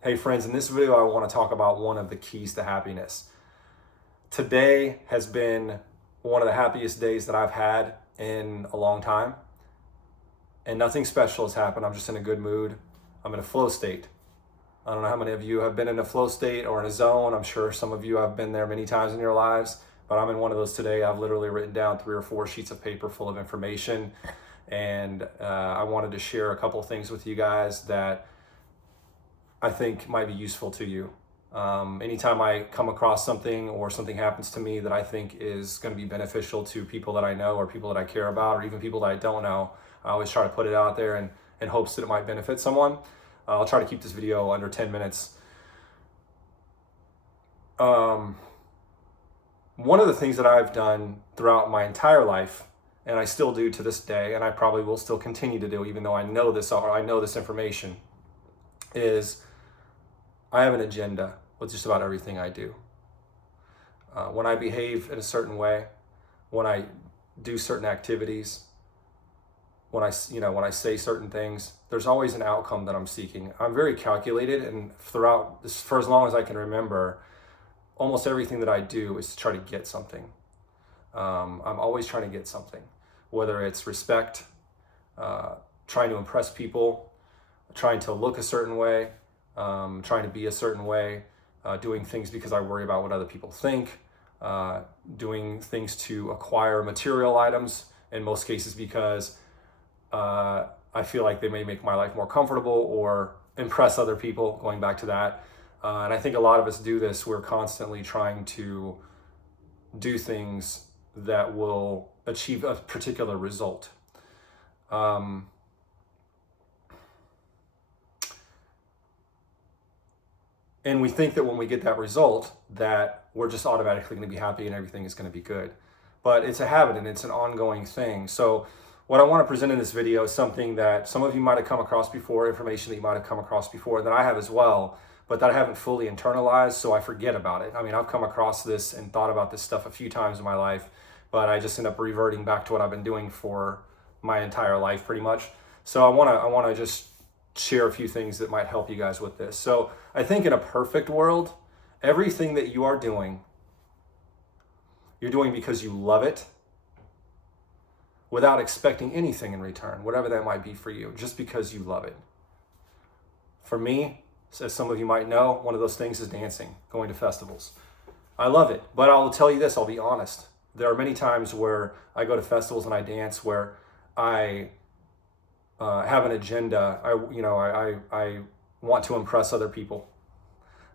Hey friends, in this video I want to talk about one of the keys to happiness. Today has been one of the happiest days that I've had in a long time, and nothing special has happened. I'm just in a good mood. I'm in a flow state. I don't know how many of you have been in a flow state or in a zone. I'm sure some of you have been there many times in your lives, but I'm in one of those today. I've literally written down 3 or 4 sheets of paper full of information, and I wanted to share a couple things with you guys that I think might be useful to you. Anytime I come across something or something happens to me that I think is going to be beneficial to people that I know or people that I care about or even people that I don't know, I always try to put it out there in hopes that it might benefit someone. I'll try to keep this video under 10 minutes. One of the things that I've done throughout my entire life, and I still do to this day, and I probably will still continue to do, even though I know this information, is I have an agenda with just about everything I do. When I behave in a certain way, when I do certain activities, when I say certain things, there's always an outcome that I'm seeking. I'm very calculated, and throughout this, for as long as I can remember, almost everything that I do is to try to get something. I'm always trying to get something, whether it's respect, trying to impress people, trying to look a certain way, trying to be a certain way, doing things because I worry about what other people think, doing things to acquire material items, in most cases because I feel like they may make my life more comfortable or impress other people, going back to that. And I think a lot of us do this. We're constantly trying to do things that will achieve a particular result. And we think that when we get that result, that we're just automatically going to be happy and everything is going to be good. But it's a habit and it's an ongoing thing. So what I want to present in this video is something that some of you might have come across before, information that you might have come across before, that I have as well, but that I haven't fully internalized, so I forget about it. I mean, I've come across this and thought about this stuff a few times in my life, but I just end up reverting back to what I've been doing for my entire life pretty much. So I want to just share a few things that might help you guys with this. So I think in a perfect world, everything that you are doing, you're doing because you love it, without expecting anything in return, whatever that might be for you, just because you love it. For me, as some of you might know, one of those things is dancing, going to festivals. I love it, but I'll tell you this, I'll be honest. There are many times where I go to festivals and I dance where I have an agenda. I want to impress other people.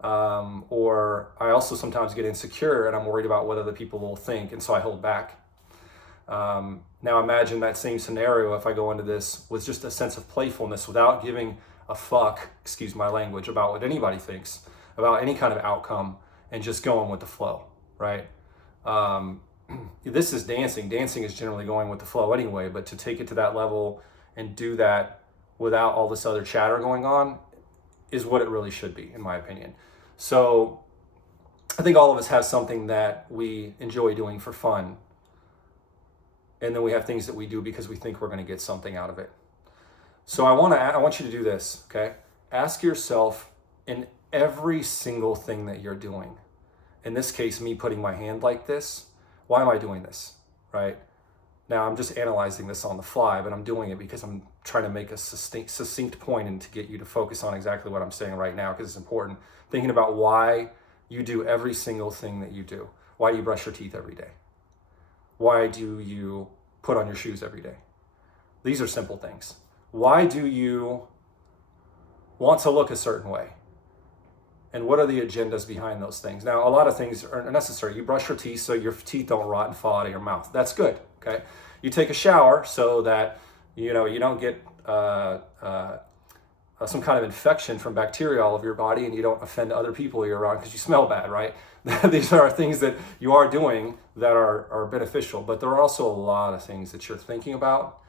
Or I also sometimes get insecure and I'm worried about what other people will think, and so I hold back. Now imagine that same scenario if I go into this with just a sense of playfulness without giving a fuck, excuse my language, about what anybody thinks, about any kind of outcome, and just going with the flow, right? This is dancing. Dancing is generally going with the flow anyway, but to take it to that level and do that without all this other chatter going on is what it really should be, in my opinion. So I think all of us have something that we enjoy doing for fun. And then we have things that we do because we think we're going to get something out of it. So I want you to do this, okay? Ask yourself, in every single thing that you're doing, in this case, me putting my hand like this, why am I doing this, right? Now I'm just analyzing this on the fly, but I'm doing it because I'm trying to make a succinct point and to get you to focus on exactly what I'm saying right now, because it's important. Thinking about why you do every single thing that you do. Why do you brush your teeth every day? Why do you put on your shoes every day? These are simple things. Why do you want to look a certain way? And what are the agendas behind those things? Now, a lot of things are necessary. You brush your teeth so your teeth don't rot and fall out of your mouth. That's good, okay? You take a shower so that you don't get some kind of infection from bacteria all over your body, and you don't offend other people you're around because you smell bad, right? These are things that you are doing that are beneficial, but there are also a lot of things that you're thinking about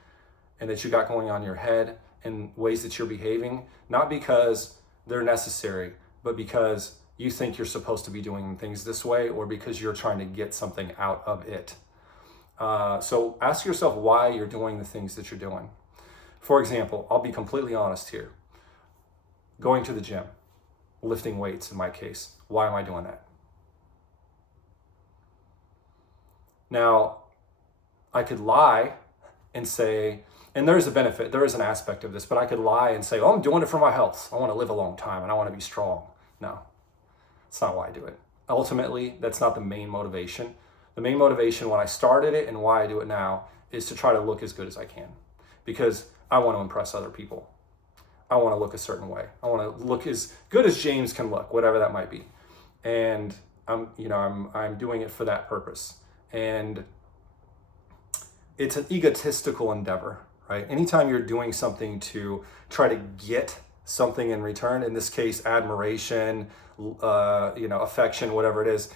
and that you got going on in your head and ways that you're behaving, not because they're necessary, but because you think you're supposed to be doing things this way, or because you're trying to get something out of it. So ask yourself why you're doing the things that you're doing. For example, I'll be completely honest here. Going to the gym. lifting weights in my case. Why am I doing that? Now, I could lie and say, and there is a benefit, there is an aspect of this, but I could lie and say, oh, I'm doing it for my health. I want to live a long time and I want to be strong. No, it's not why I do it. Ultimately, that's not the main motivation. The main motivation when I started it and why I do it now is to try to look as good as I can, because I want to impress other people. I want to look a certain way. I want to look as good as James can look, whatever that might be. And I'm doing it for that purpose. And it's an egotistical endeavor, right? Anytime you're doing something to try to get something in return, in this case, admiration, affection, whatever it is,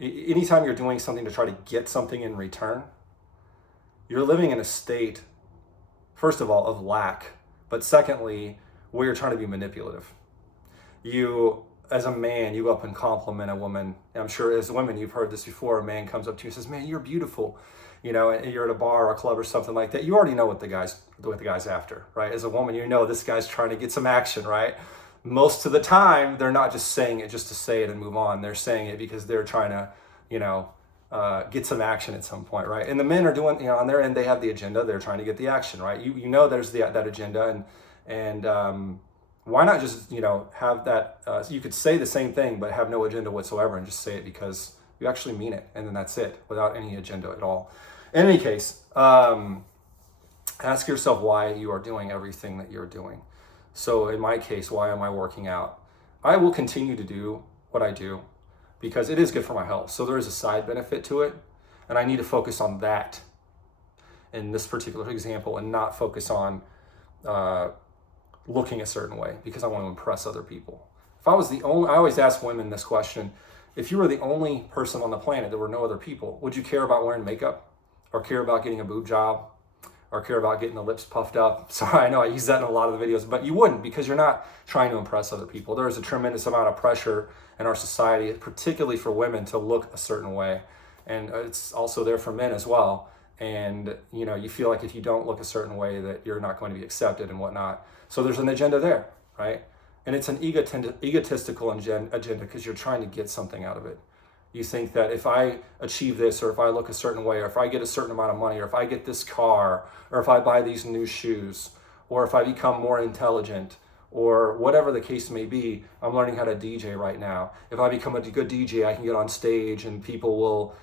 anytime you're doing something to try to get something in return, you're living in a state, first of all, of lack, but secondly, where you're trying to be manipulative. You, as a man, you go up and compliment a woman. And I'm sure as women, you've heard this before. A man comes up to you and says, man, you're beautiful. And you're at a bar or a club or something like that. You already know what the guy's after, right? As a woman, this guy's trying to get some action, right? Most of the time, they're not just saying it just to say it and move on. They're saying it because they're trying to, get some action at some point, right? And the men are doing, on their end, they have the agenda. They're trying to get the action, right? There's that agenda, and why not just have that? You could say the same thing, but have no agenda whatsoever, and just say it because you actually mean it, and then that's it, without any agenda at all. In any case, ask yourself why you are doing everything that you're doing. So in my case, why am I working out? I will continue to do what I do because it is good for my health. So there is a side benefit to it, and I need to focus on that in this particular example and not focus on looking a certain way because I want to impress other people. If I was I always ask women this question, if you were the only person on the planet, there were no other people, would you care about wearing makeup or care about getting a boob job or care about getting the lips puffed up? Sorry, I know I use that in a lot of the videos, but you wouldn't, because you're not trying to impress other people. There is a tremendous amount of pressure in our society, particularly for women, to look a certain way. And it's also there for men as well. And you feel like if you don't look a certain way that you're not going to be accepted and whatnot. So there's an agenda there, right? And it's an egotistical agenda because you're trying to get something out of it. You think that if I achieve this, or if I look a certain way, or if I get a certain amount of money, or if I get this car, or if I buy these new shoes, or if I become more intelligent, or whatever the case may be. I'm learning how to DJ right now. If I become a good DJ, I can get on stage and people will,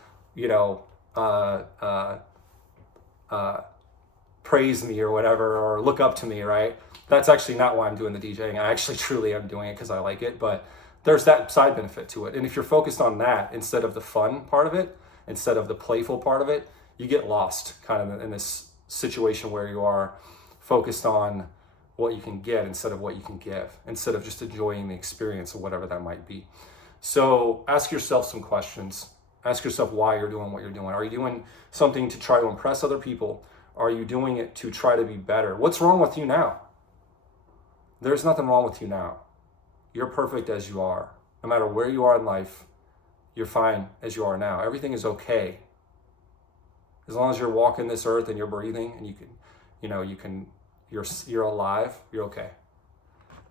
praise me or whatever, or look up to me, right? That's actually not why I'm doing the DJing. I actually truly am doing it because I like it, but there's that side benefit to it. And if you're focused on that instead of the fun part of it, instead of the playful part of it, you get lost kind of in this situation where you are focused on what you can get instead of what you can give, instead of just enjoying the experience of whatever that might be. So ask yourself some questions. Ask yourself why you're doing what you're doing. Are you doing something to try to impress other people? Are you doing it to try to be better? What's wrong with you now? There's nothing wrong with you now. You're perfect as you are. No matter where you are in life, you're fine as you are now. Everything is okay. As long as you're walking this earth and you're breathing and you're alive, you're okay.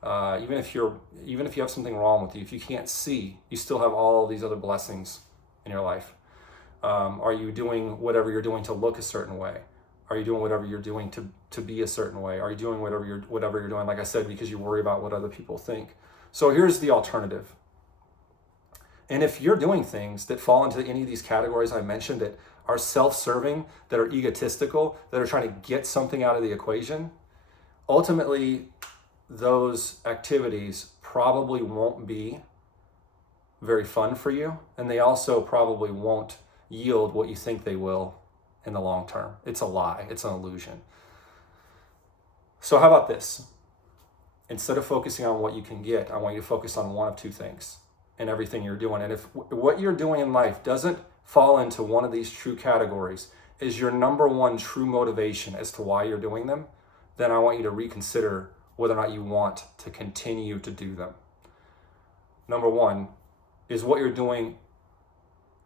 Even if you have something wrong with you, if you can't see, you still have all these other blessings in your life. Are you doing whatever you're doing to look a certain way? Are you doing whatever you're doing to be a certain way? Are you doing whatever you're doing, like I said, because you worry about what other people think? So here's the alternative. And if you're doing things that fall into any of these categories I mentioned that are self-serving, that are egotistical, that are trying to get something out of the equation, ultimately those activities probably won't be very fun for you, and they also probably won't yield what you think they will in the long term. It's a lie. It's an illusion. So how about this? Instead of focusing on what you can get, I want you to focus on one of two things in everything you're doing. And if what you're doing in life doesn't fall into one of these true categories, is your number one true motivation as to why you're doing them, then I want you to reconsider whether or not you want to continue to do them. Number one, is what you're doing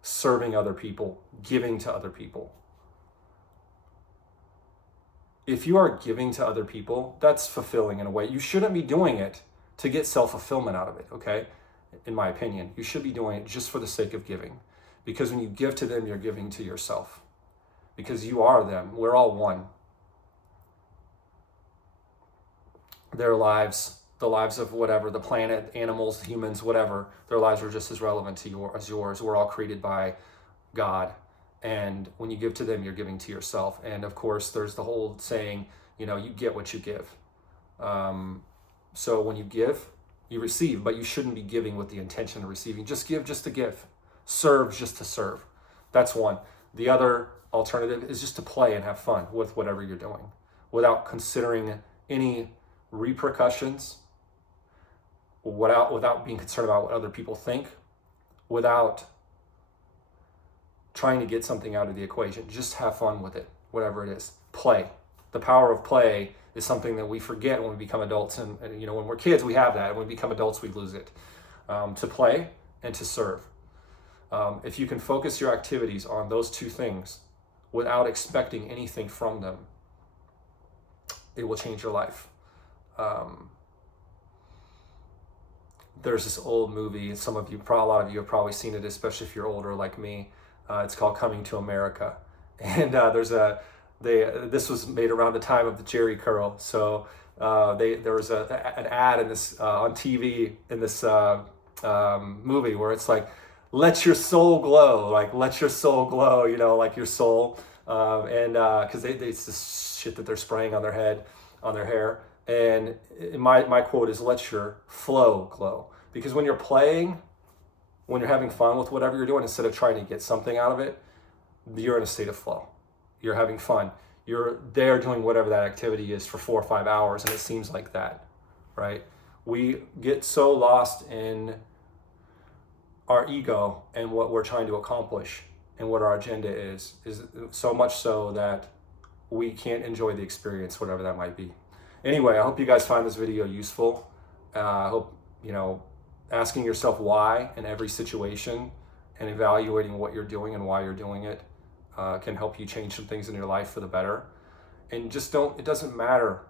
serving other people, giving to other people? If you are giving to other people, that's fulfilling in a way. You shouldn't be doing it to get self-fulfillment out of it, okay? In my opinion, you should be doing it just for the sake of giving. Because when you give to them, you're giving to yourself. Because you are them. We're all one. Their lives, the lives of whatever, the planet, animals, humans, whatever, their lives are just as relevant to as yours. We're all created by God. And when you give to them, you're giving to yourself. And of course, there's the whole saying, you get what you give. So when you give, you receive, but you shouldn't be giving with the intention of receiving. Just give just to give. Serve just to serve. That's one. The other alternative is just to play and have fun with whatever you're doing without considering any repercussions, without being concerned about what other people think, without trying to get something out of the equation. Just have fun with it, whatever it is. Play. The power of play is something that we forget when we become adults. And when we're kids, we have that. When we become adults, we lose it. To play and to serve. If you can focus your activities on those two things without expecting anything from them, it will change your life. There's this old movie, a lot of you have probably seen it, especially if you're older like me. It's called Coming to America. And this was made around the time of the Jerry curl. So there was an ad in this on TV in this movie where it's like, let your soul glow, let your soul glow, like your soul. Because it's this shit that they're spraying on their head, on their hair. And my quote is, let your flow glow. Because when you're playing, when you're having fun with whatever you're doing, instead of trying to get something out of it, you're in a state of flow. You're having fun. You're there doing whatever that activity is for 4 or 5 hours, and it seems like that, right? We get so lost in our ego and what we're trying to accomplish and what our agenda is so much so that we can't enjoy the experience, whatever that might be. Anyway, I hope you guys find this video useful. I hope, asking yourself why in every situation and evaluating what you're doing and why you're doing it can help you change some things in your life for the better. And it doesn't matter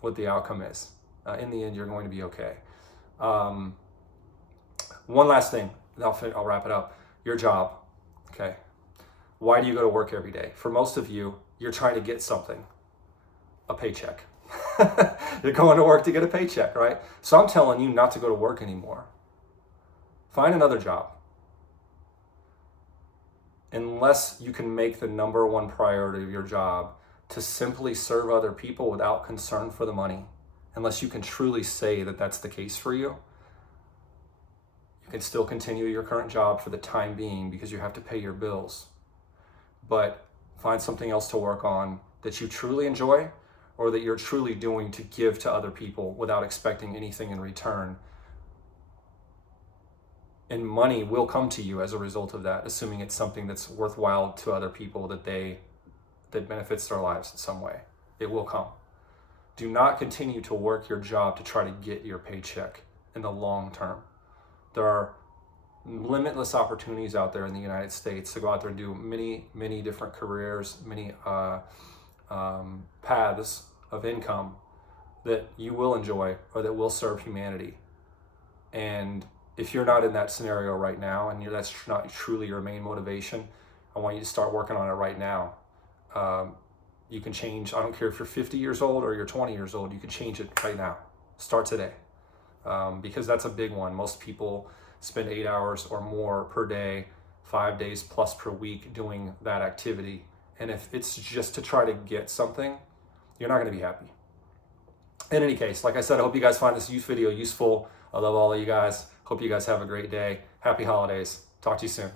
what the outcome is. In the end, you're going to be okay. One last thing, I'll wrap it up. Your job, okay? Why do you go to work every day? For most of you, you're trying to get something, a paycheck. You're going to work to get a paycheck, right? So I'm telling you not to go to work anymore. Find another job. Unless you can make the number one priority of your job to simply serve other people without concern for the money, unless you can truly say that that's the case for you, you can still continue your current job for the time being because you have to pay your bills. But find something else to work on that you truly enjoy, or that you're truly doing to give to other people without expecting anything in return. And money will come to you as a result of that, assuming it's something that's worthwhile to other people, that benefits their lives in some way. It will come. Do not continue to work your job to try to get your paycheck in the long term. There are limitless opportunities out there in the United States to go out there and do many, many different careers, many paths of income that you will enjoy or that will serve humanity. And if you're not in that scenario right now and that's not truly your main motivation, I want you to start working on it right now. You can change. I don't care if you're 50 years old or you're 20 years old, you can change it right now. Start today. Because that's a big one. Most people spend 8 hours or more per day, 5 days plus per week doing that activity. And if it's just to try to get something, you're not going to be happy. In any case, like I said, I hope you guys find this video useful. I love all of you guys. Hope you guys have a great day. Happy holidays. Talk to you soon.